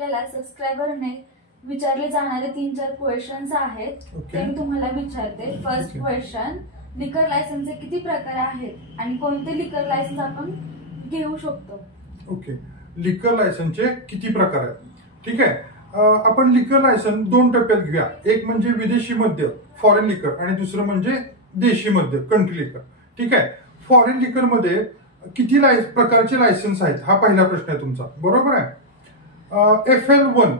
आपल्याला सबस्क्रायबरने विचारले जाणारे 3-4 क्वेश्चन्स आहेत ते मी तुम्हाला विचारते। फर्स्ट क्वेश्चन, लिकर लायसन्सचे किती प्रकार आहेत आणि कोणते लिकर लायसन्स आपण घेऊ शकतो? ओके, लिकर लायसन्सचे किती प्रकार आहेत? ठीक आहे, आपण लिकर लायसन्स 2 टप्प्यात घेऊया। एक म्हणजे विदेशी मद्य फॉरेन लिकर आणि दुसरं म्हणजे देशी मद्य कंट्री लिकर। ठीक आहे, फॉरेन लिकर मध्ये किती प्रकारचे लायसन्स आहेत हा पहिला प्रश्न आहे तुमचा, बरोबर आहे। FL1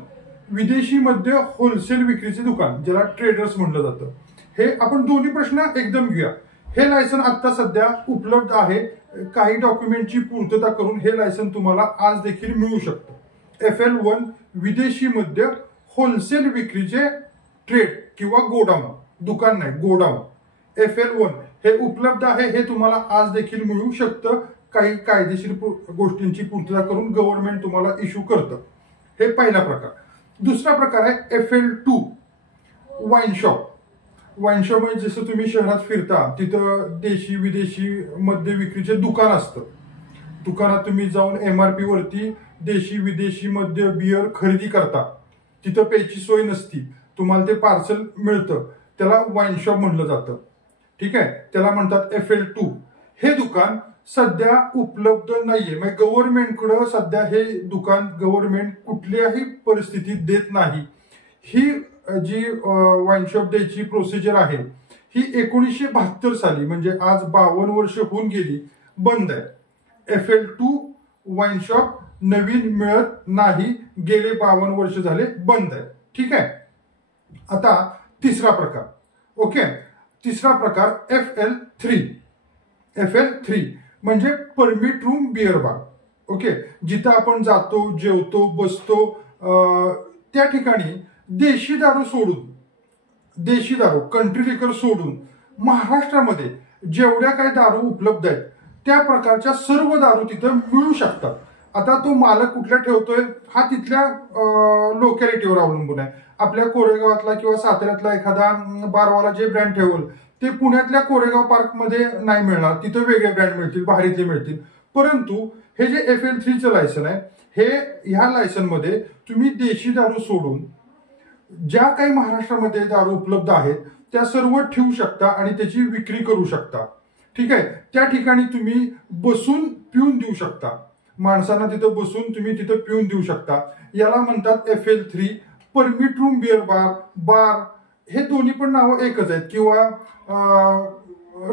विदेशी मद्य होलसेल विक्रीचे दुकान, ज्याला ट्रेडर्स म्हटलं जातं, हे आपण दोन्ही प्रश्न एकदम घेऊया। हे लायसन आता सध्या उपलब्ध आहे, काही डॉक्युमेंटची पूर्तता करून हे लायसन तुम्हाला आज देखील मिळू शकतं। FL1 विदेशी मद्य होलसेल विक्रीचे ट्रेड किंवा गोडाऊन, दुकान नाही गोडाऊन, FL1 हे उपलब्ध आहे, हे तुम्हाला आज देखील मिळू शकतं। काही कायदेशीर गोष्टींची पूर्तता करून गव्हर्नमेंट तुम्हाला इश्यू करतं। हे पहिला प्रकार। दुसरा प्रकार आहे FL2 wine shop. Wine shop म्हणजे जसं तुम्ही शहरात फिरता तिथं देशी विदेशी मद्य विक्रीचे दुकान असतं। दुकानात तुम्ही जाऊन MRP वरती देशी विदेशी मद्य बियर खरेदी करता, तिथं प्यायची सोय नसती, तुम्हाला ते पार्सल मिळतं, त्याला वाईन शॉप म्हटलं जातं। ठीक आहे, त्याला म्हणतात FL2। हे दुकान सध्या उपलब्ध नाहीये, म्हणजे गव्हर्नमेंटकडे सध्या हे दुकान गव्हर्नमेंट कुठल्याही परिस्थितीत देत नाही। ही जी वाईन शॉप द्यायची प्रोसिजर आहे ही 1972 साली, म्हणजे आज 52 वर्ष होऊन गेली, बंद आहे। FL2 वाईन शॉप नवीन मिळत नाही, गेले 52 वर्ष झाले बंद आहे। ठीक आहे, आता तिसरा प्रकार। ओके, तिसरा प्रकार FL3 म्हणजे permit room beer bar. Okay, जिथं आपण जातो, जेवतो, बसतो, त्या ठिकाणी देशी दारू सोडून, देशी दारू कंट्री लिकर सोडून महाराष्ट्रामध्ये जेवढ्या काही दारू उपलब्ध आहेत त्या प्रकारच्या सर्व दारू तिथं मिळू शकतात। आता तो मालक कुठल्या ठेवतोय हा तिथल्या लोकॅलिटीवर अवलंबून आहे। आपल्या कोरेगावातला किंवा साताऱ्यातला एखादा बारवाला जे ब्रँड ठेवल ते पुण्यातल्या कोरेगाव पार्क मध्ये नाही मिळणार, तिथं वेगळे ब्रँड मिळतील, बाहेरचे मिळतील। परंतु हे जे FL3चं लायसन आहे, हे ह्या लायसन मध्ये तुम्ही देशी दारू सोडून ज्या काही महाराष्ट्रामध्ये दारू उपलब्ध आहेत त्या सर्व ठेवू शकता आणि त्याची विक्री करू शकता। ठीक आहे, त्या ठिकाणी तुम्ही बसून पिऊन देऊ शकता, माणसांना तिथं बसून तुम्ही तिथं पिऊन देऊ शकता। याला म्हणतात FL3 परमिट रूम बियर बार। हे दोन्ही पण नावं एकच आहेत, किंवा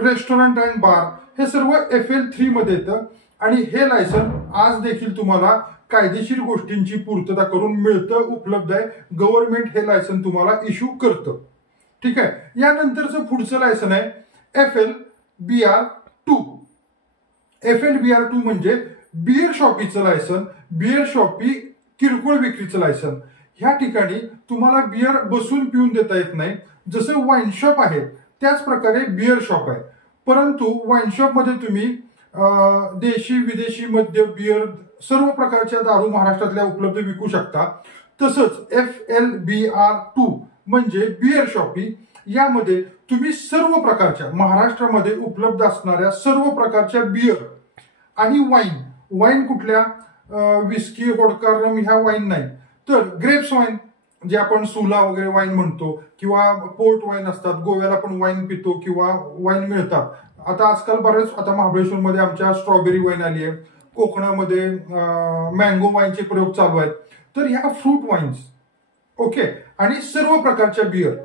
रेस्टॉरंट अँड बार, हे सर्व FL3 मध्ये येतं। आणि हे लायसन आज देखील तुम्हाला कायदेशीर गोष्टींची पूर्तता करून मिळतं, उपलब्ध आहे, गव्हर्नमेंट हे लायसन तुम्हाला इश्यू करतं। ठीक आहे, यानंतरचं पुढचं लायसन आहे FLBR2। FLBR2 म्हणजे बियर शॉपीचं लायसन, बियर शॉपी किरकोळ विक्रीचं लायसन। ह्या ठिकाणी तुम्हाला बियर बसून पिऊन देता येत नाही, जसं वाईन शॉप आहे त्याच प्रकारे बियर शॉप आहे। परंतु वाईन शॉप मध्ये तुम्ही देशी विदेशी मद्य बियर सर्व प्रकारच्या दारू महाराष्ट्रातल्या उपलब्ध विकू शकता। तसंच FLBR2 म्हणजे बियर शॉपी, यामध्ये तुम्ही सर्व प्रकारच्या महाराष्ट्रामध्ये उपलब्ध असणाऱ्या सर्व प्रकारच्या बियर आणि वाईन कुठल्या विस्की, वोडका, रम ह्या वाईन नाही, तर ग्रेप्स वाईन जे आपण सुला वगैरे वाईन म्हणतो, किंवा पोर्ट वाईन असतात, गोव्याला पण वाईन पितो किंवा वाईन मिळतात। आता आजकाल बरेच, आता महाबळेश्वरमध्ये आमच्या स्ट्रॉबेरी वाईन आली आहे, कोकणामध्ये मँगो वाईनचे प्रयोग चालू आहेत। तर ह्या फ्रूट वाईन्स, ओके, आणि सर्व प्रकारच्या बियर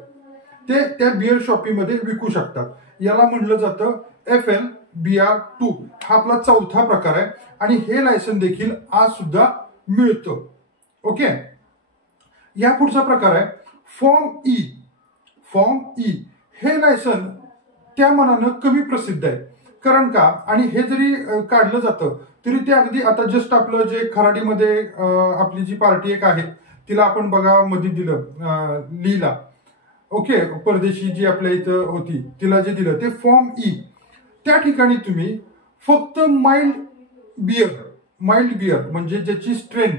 ते त्या बियर शॉपीमध्ये विकू शकतात। याला म्हणलं जातं FLBR2। हा आपला चौथा प्रकार आहे आणि हे लायसन देखील आज सुद्धा मिळतं। ओके, या पुढचा प्रकार आहे फॉर्म ई। हे लायसन त्या मानानं कमी प्रसिद्ध आहे, कारण का, आणि हे जरी काढलं जातं तरी ते अगदी, आता जस्ट आपलं जे खराडीमध्ये आपली जी पार्टी एक आहे तिला आपण बघा मध्ये दिलं लीला, ओके, परदेशी जी आपल्या इथं होती तिला जे दिलं ते फॉर्म ई। त्या ठिकाणी तुम्ही फक्त माइल्ड बियर म्हणजे ज्याची स्ट्रेंथ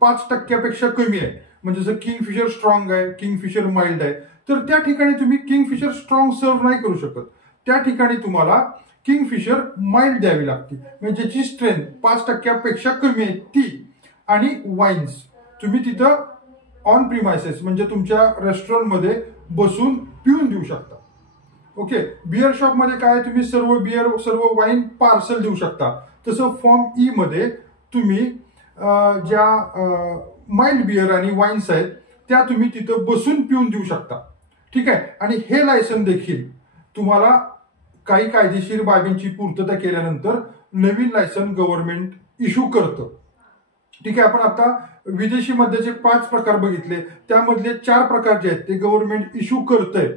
5% कमी आहे, म्हणजे जसं किंगफिशर स्ट्रॉंग आहे, किंगफिशर माइल्ड आहे, तर त्या ठिकाणी तुम्ही किंगफिशर स्ट्रॉंग सर्व नाही करू शकत। त्या ठिकाणी तुम्हाला किंगफिशर माइल्ड द्यावी लागते, म्हणजे ज्याची स्ट्रेंथ 5% कमी आहे ती। आणि वाईन्स तुम्ही तिथं ऑन प्रिमायसेस म्हणजे तुमच्या रेस्टॉरंटमध्ये बसून पिऊन देऊ शकता. ओके. बिअर शॉप मध्ये काय तुम्ही सर्व बिअर सर्व वाईन पार्सल देऊ शकता. तसं फॉर्म ई मध्ये तुम्ही ज्या माइल्ड बिअर आणि वाईन्स आहेत त्या तुम्ही तिथं बसून पिऊन देऊ शकता. ठीक आहे. आणि हे लायसन देखील तुम्हाला काही कायदेशीर बाबींची पूर्तता केल्यानंतर नवीन लायसन गव्हर्नमेंट इश्यू करतं. ठीक आहे. आपण आता विदेशी मद्याचे 5 प्रकार बघितले, त्यामधले 4 प्रकार जे आहेत ते गव्हर्नमेंट इश्यू करतंय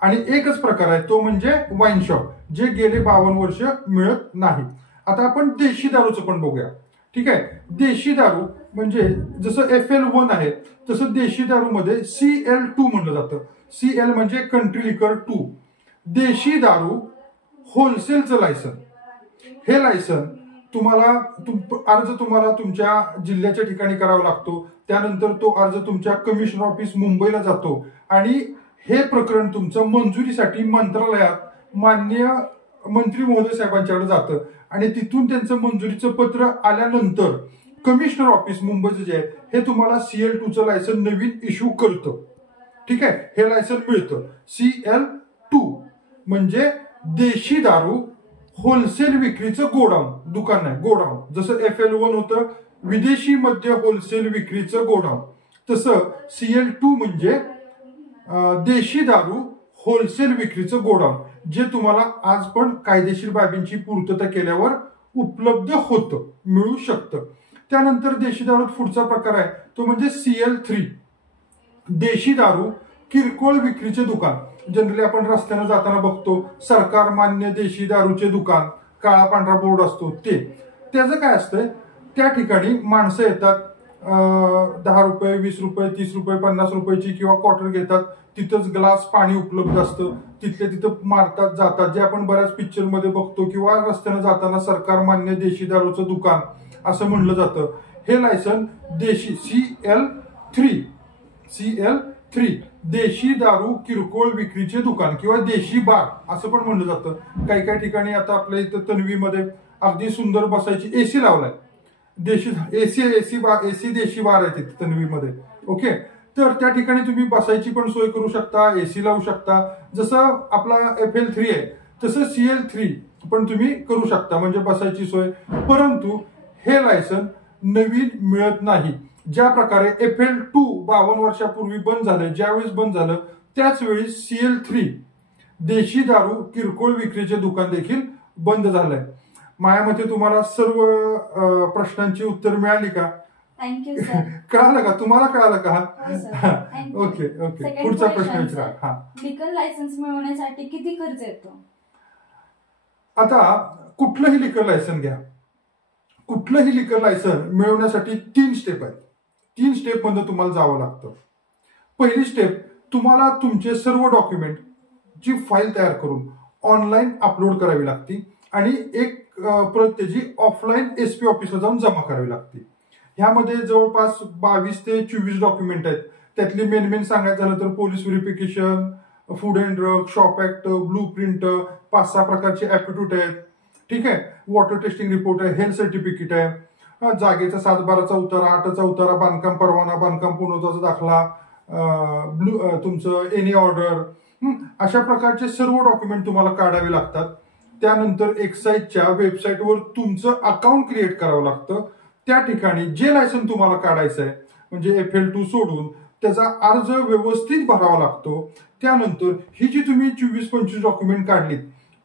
आणि एकच प्रकार आहे तो म्हणजे वाईन शॉप, जे गेले 52 वर्ष मिळत नाही. आता आपण देशी दारूचं पण बघूया. ठीक आहे. देशी दारू म्हणजे जसं FL1 आहे तसं देशी दारूमध्ये CL2 म्हणलं जातं. CL म्हणजे कंट्री लिकर 2. देशी दारू होलसेलचं लायसन. हे लायसन अर्ज तुम्हाला तुमच्या जिल्ह्याच्या ठिकाणी करावा लागतो. त्यानंतर तो अर्ज तुमच्या कमिशनर ऑफिस मुंबईला जातो आणि हे प्रकरण तुमचं मंजुरीसाठी मंत्रालयात माननीय मंत्री महोदय साहेबांच्याकडे जातं आणि तिथून त्यांचं मंजुरीचं पत्र आल्यानंतर कमिशनर ऑफिस मुंबईचं जे आहे हे तुम्हाला CL2चं लायसन नवीन इश्यू करतं. ठीक आहे. हे लायसन मिळतं. CL2 म्हणजे देशी दारू होलसेल विक्रीचं गोडाऊन, दुकान नाही, गोडाऊन. जसं FL1 होतं विदेशी मद्य होलसेल विक्रीचं गोडाऊन, तसं CL2 म्हणजे देशी दारू होलसेल विक्रीचं गोडाऊन, जे तुम्हाला आज पण कायदेशीर बाबींची पूर्तता केल्यावर उपलब्ध होतं, मिळू शकतं. त्यानंतर देशी दारूत पुढचा प्रकार आहे तो म्हणजे CL3. देशी दारू किरकोळ विक्रीचे दुकान. जनरली आपण रस्त्याने जाताना बघतो सरकार मान्य देशी दारूचे दुकान, काळा पांढरा बोर्ड असतो ते. त्याचं काय असतंय, त्या ठिकाणी माणसं येतात, 10 रुपये 20 रुपये 30 रुपये 50 रुपयाची किंवा क्वार्टर घेतात. तिथंच ग्लास पाणी उपलब्ध असतं, तिथल्या तिथं मारतात जातात, जे आपण बऱ्याच पिक्चरमध्ये बघतो. किंवा रस्त्याने जाताना सरकार मान्य देशी दारूचं दुकान असं म्हणलं जातं. हे लायसन देशी CL3 देशी दारू किरकोळ विक्रीचे दुकान किंवा देशी बार असं पण म्हणलं जातं. काही काही ठिकाणी आता आपल्या इथं तन्वीमध्ये अगदी सुंदर बसायची AC लावलाय, देशी AC देशी बार आहे तिथे तन्वीमध्ये. ओके. तर त्या ठिकाणी तुम्ही बसायची पण सोय करू शकता, AC लावू शकता. जसं आपला FL3 आहे तसं CL3 पण तुम्ही करू शकता, म्हणजे बसायची सोय. परंतु हे लायसन नवीन मिळत नाही. ज्या प्रकारे FL2 52 वर्षापूर्वी बंद झालं, ज्यावेळेस बंद झालं त्याच वेळी CL3 देशी दारू किरकोळ विक्रीचे दुकान देखील बंद झालंय. माझ्या मते तुम्हाला सर्व प्रश्नांची उत्तर मिळाली का? Thank you sir. कळालं का? तुम्हाला कळालं का? ओके. पुढचा प्रश्न विचारा. लिकर लायसन्स मिळवण्यासाठी किती खर्च येतो? आता कुठलंही लिकर लायसन घ्या, कुठलंही लिकर लायसन मिळवण्यासाठी 3 स्टेप आहेत. 3 स्टेप मध्ये तुम्हाला जावं लागतं. पहिली स्टेप, तुम्हाला तुमचे सर्व डॉक्युमेंट ची फाईल तयार करून ऑनलाईन अपलोड करावी लागते आणि एक प्रत त्याची ऑफलाईन SP ऑफिसला जाऊन जमा करावी लागते. ह्यामध्ये जवळपास 22 ते 24 डॉक्युमेंट आहेत. त्यातली मेन सांगायचं झालं तर police verification, food and drug, shop act, blue print, 5-6 प्रकारचे ऍप्टिट्यूड आहेत. ठीक आहे. वॉटर टेस्टिंग रिपोर्ट आहे, हेल्थ सर्टिफिकेट आहे, जागेचा 7/12चा उतारा, 8चा उतारा, बांधकाम परवाना, बांधकाम पूर्णत्वाचा दाखला, तुमचं एनी ऑर्डर, अशा प्रकारचे सर्व डॉक्युमेंट तुम्हाला काढावे लागतात. त्यानंतर एक्साईजच्या वेबसाईटवर तुमचं अकाउंट क्रिएट करावं लागतं. त्या ठिकाणी जे लायसन तुम्हाला काढायचं आहे म्हणजे FL2 सोडून त्याचा अर्ज व्यवस्थित भरावा लागतो. त्यानंतर ही जी तुम्ही 24-25 डॉक्युमेंट काढलीत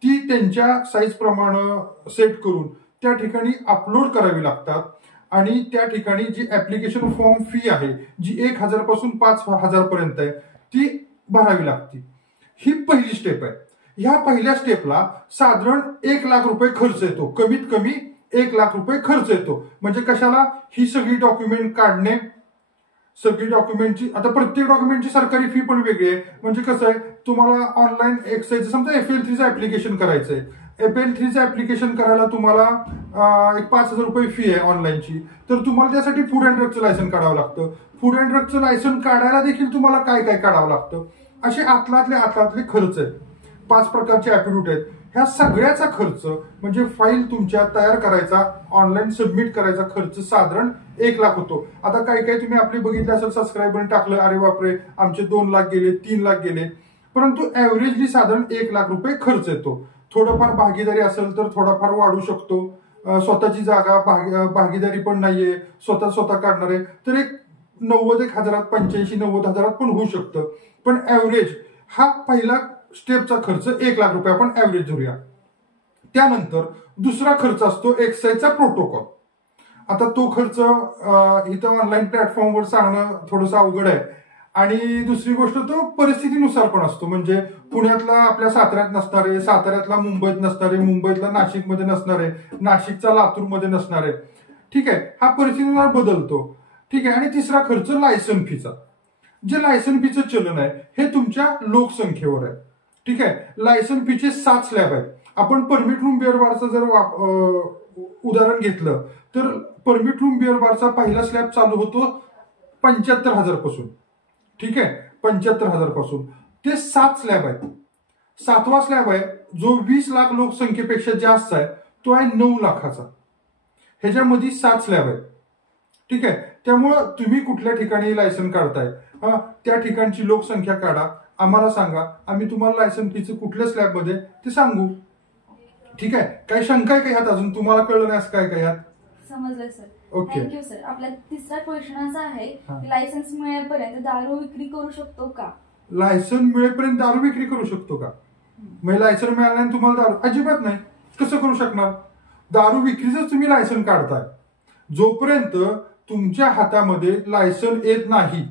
ती त्यांच्या साईज प्रमाणे सेट करून त्या ठिकाणी अपलोड करावी लागतात आणि त्या ठिकाणी जी ऍप्लिकेशन फॉर्म फी आहे जी 1,000 पासून 5,000 पर्यंत आहे ती भरावी लागते. ही पहिली स्टेप आहे. ह्या पहिल्या स्टेपला साधारण 1 लाख रुपये खर्च येतो, कमीत कमी 1 लाख रुपये खर्च येतो. म्हणजे कशाला? ही सगळी डॉक्युमेंट काढणे, सगळी डॉक्युमेंटची, आता प्रत्येक डॉक्युमेंटची सरकारी फी पण वेगळी आहे. म्हणजे कसं आहे, तुम्हाला ऑनलाईन एक्साईज समजा FL3चं ऍप्लिकेशन करायचं आहे, FL3चं ऍप्लिकेशन करायला तुम्हाला 5,000 रुपये फी आहे ऑनलाईनची, तर तुम्हाला त्यासाठी फूड अँड ड्रगचं लायसन काढावं लागतं. फूड अँड ड्रगचं लायसन काढायला देखील तुम्हाला काय काय काढावं लागतं. असे आतलातले खर्च आहेत. 5 प्रकारचे ऍप्टिट्यूड आहेत. ह्या सगळ्याचा खर्च म्हणजे फाईल तुमच्या तयार करायचा, ऑनलाईन सबमिट करायचा खर्च साधारण 1 लाख होतो. आता काही काही तुम्ही आपली बघितलं असेल, सबस्क्रायबर टाकलं, अरे बापरे आमचे 2 लाख गेले, 3 लाख गेले, परंतु ऍव्हरेजली साधारण 1 लाख रुपये खर्च येतो. थोडंफार भागीदारी असेल तर थोडाफार वाढू शकतो. स्वतःची जागा भागीदारी पण नाहीये, स्वतः काढणारे तर एक 90,000 85,000-90,000 पण होऊ शकतं. पण ऍव्हरेज हा पहिला स्टेपचा खर्च 1 लाख रुपये आपण ऍव्हरेज धरूया. त्यानंतर दुसरा खर्च असतो एक्साईजचा प्रोटोकॉल. आता तो खर्च इथं ऑनलाईन प्लॅटफॉर्मवर सांगणं थोडंसं अवघड आहे. आणि दुसरी गोष्ट तो परिस्थितीनुसार पण असतो. म्हणजे पुण्यातला आपल्या साताऱ्यात नसणारे, साताऱ्यातला मुंबईत नसणारे, मुंबईतला नाशिकमध्ये नसणारे, नाशिकचा लातूरमध्ये नसणारे, ठीक आहे, हा परिस्थितीनुसार बदलतो. ठीक आहे. आणि तिसरा खर्च लायसन फीचा. जे लायसन फीचं चलन आहे हे तुमच्या लोकसंख्येवर आहे. ठीक आहे. लायसन फीचे 7 स्लॅब आहेत. आपण परमिट रूम बिअर बारचं जर उदाहरण घेतलं तर परमिट रूम बिअर बारचा पहिला स्लॅब चालू होतो 75,000 पासून. ठीक आहे, 75,000 पासून ते 7 स्लॅब आहेत. 7वा स्लॅब आहे जो 20 लाख लोकसंख्येपेक्षा जास्त आहे, तो आहे 9 लाखाचा. ह्याच्यामध्ये 7 स्लॅब आहेत. ठीक आहे. त्यामुळं तुम्ही कुठल्या ठिकाणी लायसन काढताय त्या ठिकाणची लोकसंख्या काढा, आम्हाला सांगा, आम्ही तुम्हाला लायसन फीचं कुठल्या स्लॅबमध्ये ते सांगू. ठीक आहे. काही शंका आहे का ह्यात? अजून तुम्हाला कळलं नाही असं काय काय ह्यात? समजलं सर. ओके. Thank you sir. आपला तिसरा क्वेश्चन असा आहे की लायसन्स मिळेपर्यंत दारू विक्री करू शकतो का? लायसन मिळेपर्यंत दारू विक्री करू शकतो का? म्हणजे लायसन मिळाल्याने तुम्हाला दारू? अजिबात नाही. कसं करू शकणार? दारू विक्रीच तुम्ही लायसन काढताय, जोपर्यंत तुमच्या हातामध्ये लायसन येत नाही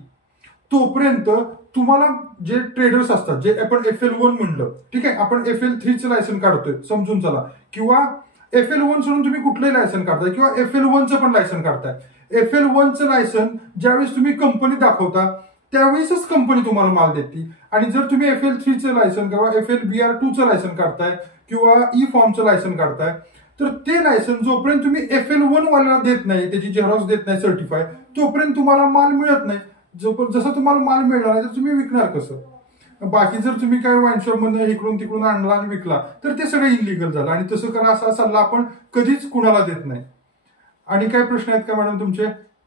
तोपर्यंत तुम्हाला जे ट्रेडर्स असतात, जे आपण FL1 म्हणलं, ठीक आहे, आपण FL3चं लायसन काढतोय समजून चला, किंवा FL1 सोडून तुम्ही कुठलंही लायसन काढताय किंवा FL1चं पण लायसन काढताय. FL1चं लायसन ज्यावेळेस तुम्ही कंपनी दाखवता त्यावेळेसच कंपनी तुम्हाला माल देते. आणि जर तुम्ही FL3चं लायसन किंवा FLBR2चं लायसन काढताय किंवा E-फॉर्मचं लायसन काढताय तर ते लायसन जोपर्यंत तुम्ही FL1 वाल्याला देत नाही, त्याची झेरॉक्स देत नाही सर्टिफाय, तोपर्यंत तुम्हाला माल मिळत नाही. जसं तुम्हाला माल मिळणार नाही तर तुम्ही विकणार कसं? बाकी जर तुम्ही काय वाईन शॉप मध्ये इकडून तिकडून आणला आणि विकला तर ते सगळं इनलिगल झालं. आणि तसं करा असा सल्ला आपण कधीच कुणाला देत नाही. आणि काय प्रश्न आहेत का मॅडम तुमचे?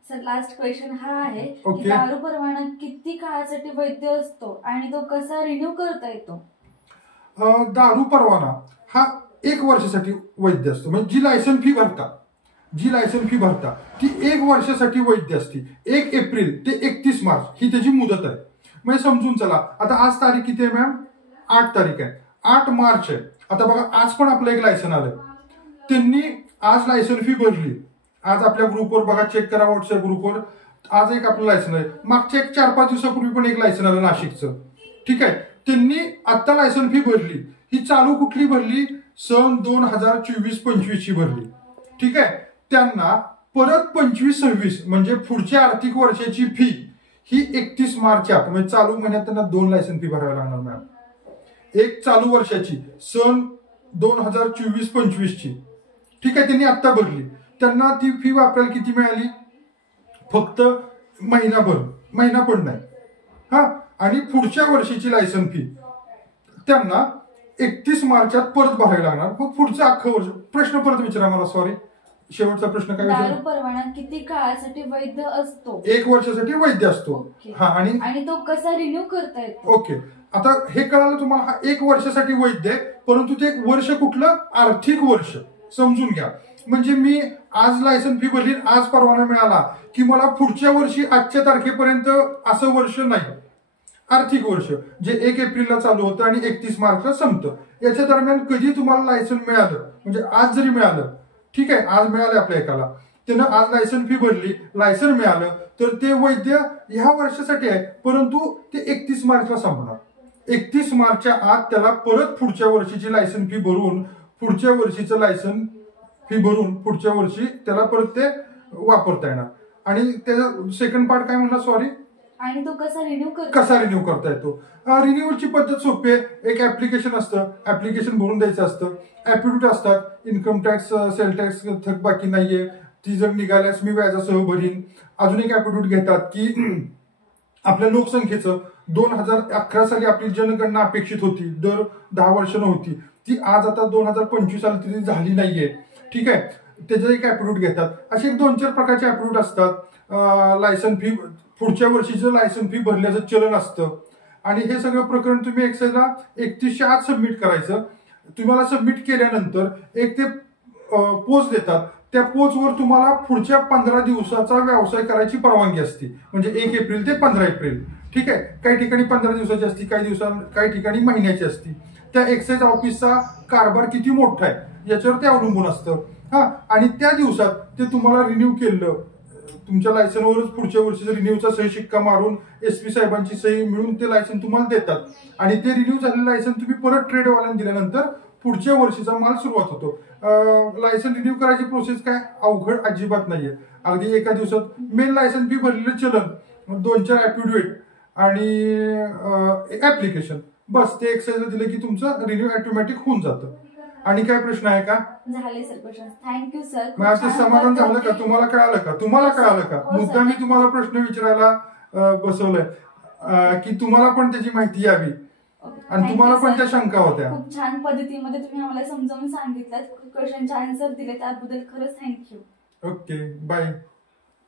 सर लास्ट क्वेश्चन हा आहे की दारू परवाना किती काळासाठी वैध असतो आणि तो कसा रिन्यू करता येतो? दारू परवाना हा 1 वर्षासाठी वैध असतो. म्हणजे जी लायसन फी भरता ती 1 वर्षासाठी वैध असते. 1 एप्रिल ते 31 मार्च ही त्याची मुदत आहे. म्हणजे समजून चला, आता आज तारीख किती आहे मॅम? 8 तारीख आहे, 8 मार्च आहे. आता बघा आज पण आपलं एक लायसन आलंय, त्यांनी आज लायसन फी भरली. आज आपल्या ग्रुपवर बघा, चेक करा व्हॉट्सअप ग्रुपवर, आज एक आपलं लायसन आहे. मागच्या 4-5 दिवसापूर्वी पण एक लायसन आलं नाशिकचं. ठीक आहे. त्यांनी आता लायसन फी भरली. ही चालू कुठली भरली? सन 2024-25 ची भरली. ठीक आहे. त्यांना परत 25-26 म्हणजे पुढच्या आर्थिक वर्षाची फी ही 31 मार्च म्हणजे चालू महिन्यात त्यांना 2 लायसन फी भरावी लागणार मॅम. एक चालू वर्षाची सन 2024-25 ची. ठीक आहे. त्यांनी आता भरली. त्यांना ती फी वापरायला किती मिळाली? फक्त महिना पण नाही. आणि पुढच्या वर्षीची लायसन फी त्यांना 31 मार्चात परत भरावी लागणार. मग पुढचं अख्खं वर्ष. प्रश्न परत विचारा मला, सॉरी, शेवटचा प्रश्न काय विचारा? दारू परवाना किती काळासाठी वैध असतो? 1 वर्षासाठी वैध असतो. आणि तो कसा रिन्यू करता येतो? ओके. आता हे कळालं तुम्हाला, हा 1 वर्षासाठी वैध आहे, परंतु ते 1 वर्ष कुठलं? आर्थिक वर्ष समजून घ्या. म्हणजे मी आज लायसन फी भरली, आज परवाना मिळाला की मला पुढच्या वर्षी आजच्या तारखेपर्यंत असं वर्ष नाही. आर्थिक वर्ष जे 1 एप्रिलला चालू होतं आणि 31 मार्चला संपतं, याच्या दरम्यान कधी तुम्हाला लायसन मिळालं, म्हणजे आज जरी मिळालं, ठीक आहे, आज मिळालं आपल्या एकाला, त्यानं आज लायसन फी भरली, लायसन मिळालं, तर ते वैध ह्या वर्षासाठी आहे, परंतु ते 31 मार्चला संपणार. 31 मार्चच्या आत त्याला परत पुढच्या वर्षीची लायसन फी भरून पुढच्या वर्षीचं लायसन फी भरून पुढच्या वर्षी त्याला परत ते वापरता येणार. आणि त्याचा सेकंड पार्ट काय म्हणला, सॉरी? आणि तो कसा रिन्यू करता येतो? रिन्यूअलची पद्धत सोपी आहे. एक ऍप्लिकेशन असतं, ऍप्लिकेशन भरून द्यायचं असतं. ऍप्टिट्यूड असतात, इन्कम टॅक्स, सेल टॅक्स थकबाकी नाहीये, ती जर निघाल्यास मी व्याजासह भरीन. अजून एक ऍप्टिट्यूड घेतात की आपल्या लोकसंख्येचं 2011 साली आपली जनगणना अपेक्षित होती, दर 10 वर्षांनी होती, ती आज आता 2025 साली तरी झाली नाहीये. ठीक आहे, त्याचे एक ऍप्टिट्यूड घेतात. असे 2-4 प्रकारचे ऍप्टिट्यूड असतात. लायसन फी, पुढच्या वर्षीचं लायसन फी भरल्याचं चलन असतं. आणि हे सगळं प्रकरण तुम्ही एक्सेलला 31 आत सबमिट करायचं. तुम्हाला सबमिट केल्यानंतर एक ते पोच देतात. त्या पोचवर तुम्हाला पुढच्या 15 दिवसाचा व्यवसाय करायची परवानगी असते. म्हणजे 1 एप्रिल ते 15 एप्रिल. ठीक आहे, काही ठिकाणी 15 दिवसाची असते, काही ठिकाणी महिन्याची असते. त्या एक्साईज ऑफिसचा कारभार किती मोठा आहे याच्यावर ते अवलंबून असतं. आणि त्या दिवसात ते तुम्हाला रिन्यू केलं, तुमच्या लायसनवरच पुढच्या वर्षीचा रिन्यूचा सही शिक्का मारून SP साहेबांची सही मिळून ते लायसन तुम्हाला देतात. आणि ते रिन्यू झालेलं लायसन तुम्ही परत ट्रेडवाल्यांना दिल्यानंतर पुढच्या वर्षीचा माल सुरुवात होतो. लायसन रिन्यू करायची प्रोसेस काय अवघड अजिबात नाहीये. अगदी एका दिवसात मेन लायसन फी भरलेलं चलन, 2-4 ऍफिडेव्हिट आणि ऍप्लिकेशन, बस ते एक्साईजला दिलं की तुमचं रिन्यू ऑटोमॅटिक होऊन जातं. आणि काय प्रश्न आहे का? झाले सर क्वेश्चन. Thank you sir. माझं समाधान झालं का? तुम्हाला कळालं का? तुम्हाला कळालं का? मुद्दा मी तुम्हाला प्रश्न विचारायला बसवलंय की तुम्हाला पण त्याची माहिती यावी आणि तुम्हाला पण त्या शंका होत्या. खूप छान पद्धतीमध्ये तुम्ही आम्हाला समजावून सांगितलं, क्वेश्चनचे आन्सर दिले, त्याबद्दल खरंच थँक्यू. Okay, bye.